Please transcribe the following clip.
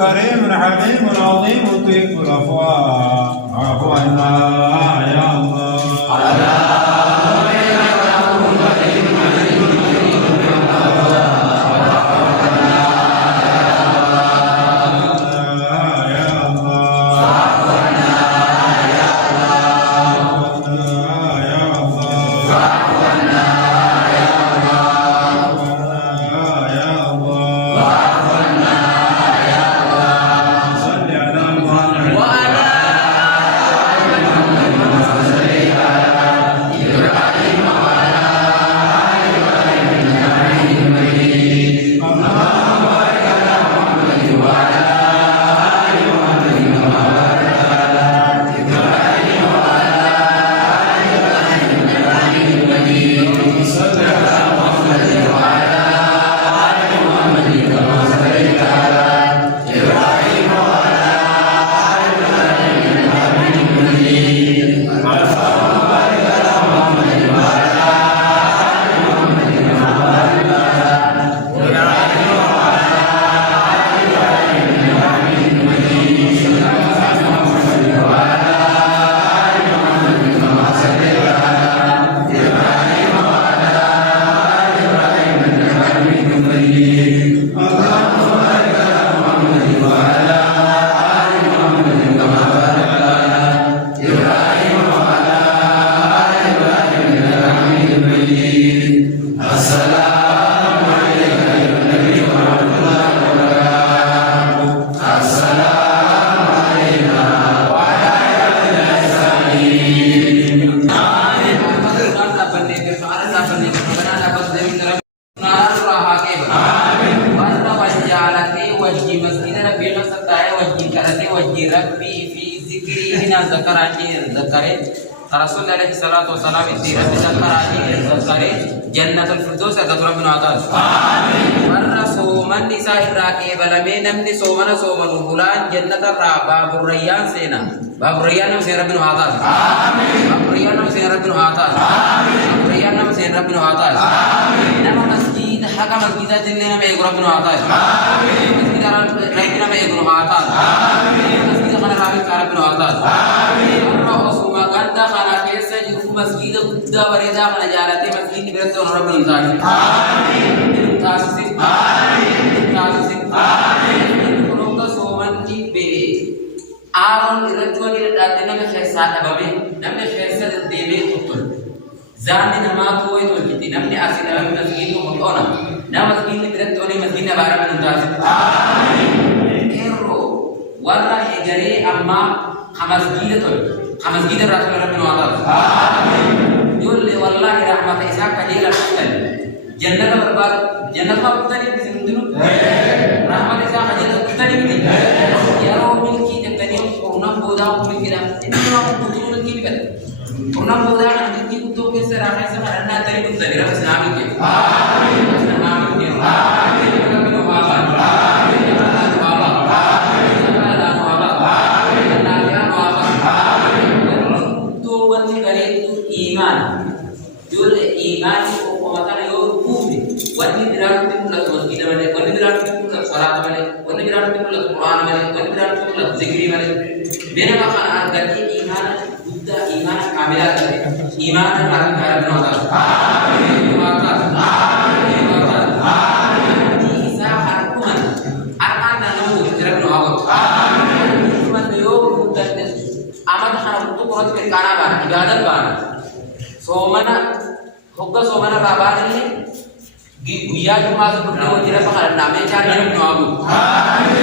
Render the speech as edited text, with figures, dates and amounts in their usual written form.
كريم حليم عظيم تحب الأفواه عفو عنا يا الله. رسول الله عليه الصلاة والسلام الدين ذكر جنة الفردوس ذكر من عطاس مرة صومن نساء الراكب لمن نمني صومن فلان جنة باب الريان سينا باب الريان نم سينا بن عطاس باب الريان نم سينا بن عطاس باب الريان نم سينا بن عطاس نما مسجد حق مسجد جنة نم يقرب بن عطاس مسجد ربنا ما يقرب عطاس مسجد خنا رابط كارب بن عطاس Kanta kana kesa jiru masjid gudda bareda kana jalate masjid berate onora binuntaani amin tasisi amin tasisi amin kunoga somanti be aron irajwani datena me khesa dababe namne khesa debe tutul zani namatu way to kiti namne asina masjid ko ona na masjid berate oni masjid na bara binuntaani amin ero warra hegare amma masjid to مسجد الرسول ربنا وعطاس آمين يقول لي والله رحمة إسحاق كجيل الحسن جنة برباد جنة ما بتاني بسندنو رحمة إسحاق كجيل بتاني بني يا رو ملكي جبتني قرنا بودا وملكي ده إنما بتوجه ملكي بكت قرنا بودا عن ملكي بتوجه كسر رحمة إسحاق أنا تري بتاني رحمة إسحاق كي آمين آمين آمين ربنا وعطاس آمين iman jul iman ko matana yo kubi wani diraku tin la to gina wani diraku zikri mana bena makan argati iman buddha iman kamila tadi iman dan karena nota amin nota amin nota amin isa harkuman arkan dan nemu tidak nol amin cuma beliau buddha amat harap untuk kurang kerana ban ibadat ban so mana babar ini guya cuma seperti wajib pangalan namanya cari yang nol amin